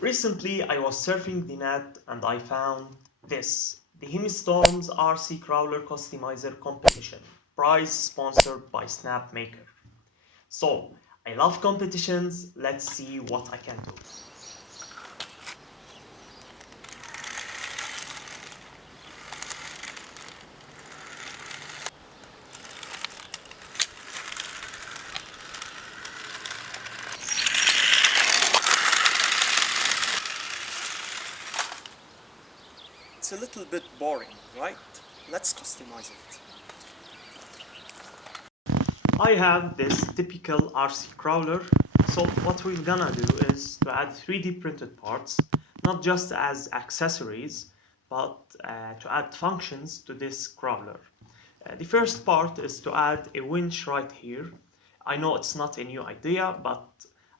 Recently, I was surfing the net and I found this, the Hemstorm's RC Crawler Customizer Competition, prize sponsored by Snapmaker. So, I love competitions, let's see what I can do. It's a little bit boring, right? Let's customize it. I have this typical RC crawler, so what we're gonna do is to add 3D printed parts, not just as accessories, but to add functions to this crawler. The first part is to add a winch right here. I know it's not a new idea, but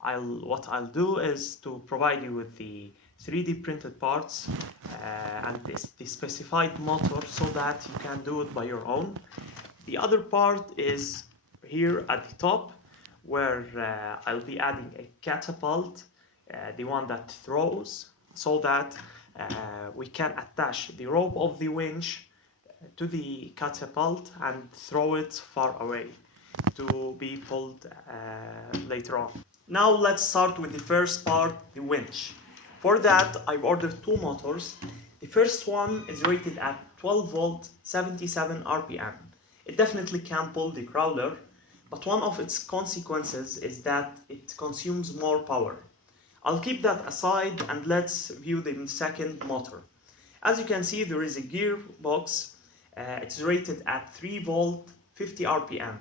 what I'll do is to provide you with the 3D printed parts and the specified motor so that you can do it by your own. The other part is here at the top where I'll be adding a catapult, the one that throws, so that we can attach the rope of the winch to the catapult and throw it far away to be pulled later on. Now let's start with the first part, the winch. For that, I've ordered two motors. The first one is rated at 12 volt, 77 RPM. It definitely can pull the crawler, but one of its consequences is that it consumes more power. I'll keep that aside and let's view the second motor. As you can see, there is a gearbox. It's rated at 3 volt, 50 RPM.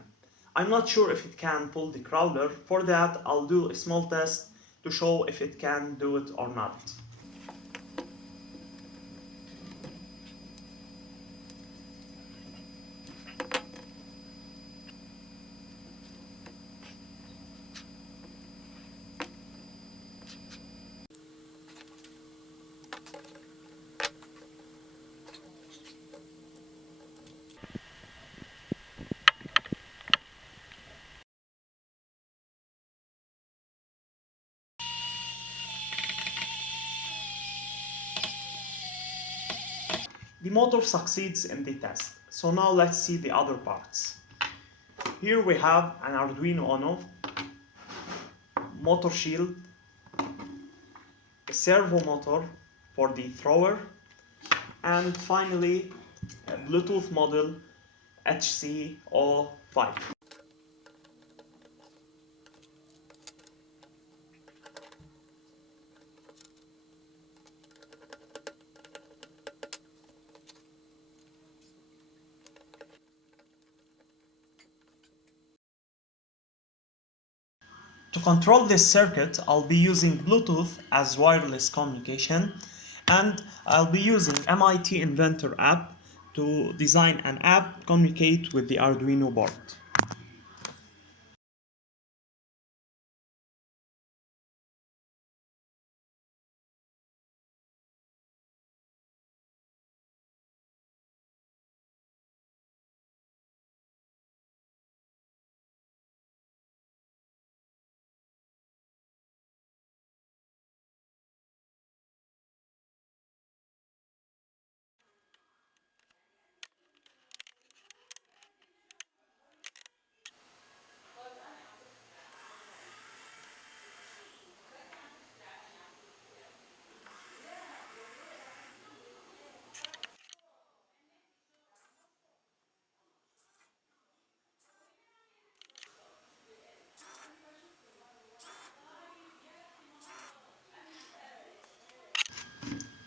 I'm not sure if it can pull the crawler. For that, I'll do a small test to show if it can do it or not. The motor succeeds in the test. So now let's see the other parts. Here we have an Arduino Uno, motor shield, a servo motor for the thrower, and finally a Bluetooth model HC05. To control this circuit, I'll be using Bluetooth as wireless communication, and I'll be using MIT Inventor app to design an app to communicate with the Arduino board.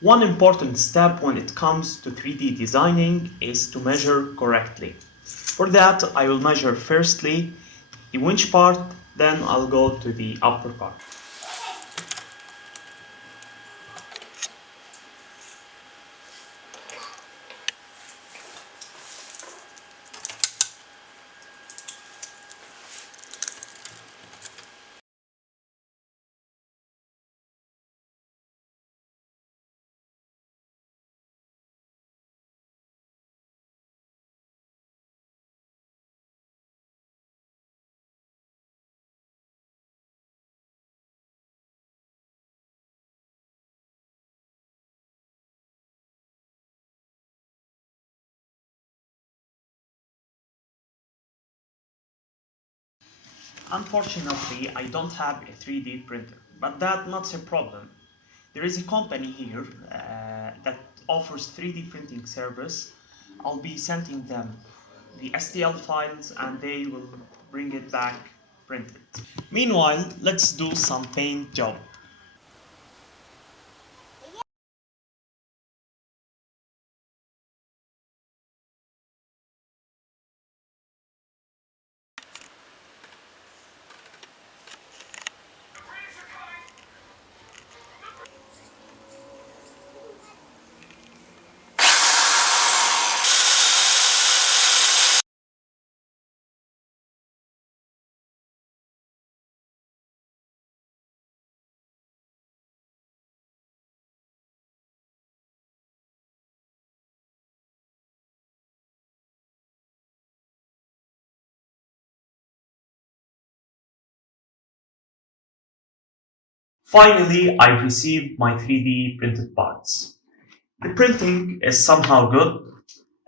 One important step when it comes to 3D designing is to measure correctly. For that, I will measure firstly the winch part, then I'll go to the upper part. Unfortunately, I don't have a 3D printer, but that's not a problem. There is a company here that offers 3D printing service. I'll be sending them the STL files and they will bring it back printed. Meanwhile, let's do some paint job. Finally, I received my 3D printed parts. The printing is somehow good.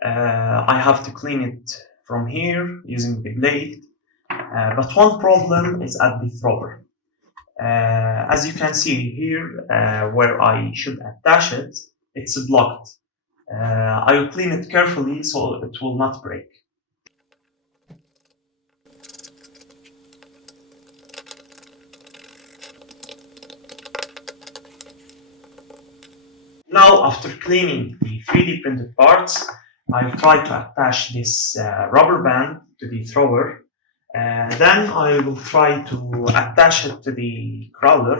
I have to clean it from here using the blade. But one problem is at the thrower. As you can see here, where I should attach it, it's blocked. I will clean it carefully so it will not break. Now, after cleaning the 3D printed parts, I've tried to attach this rubber band to the thrower. Then I will try to attach it to the crawler.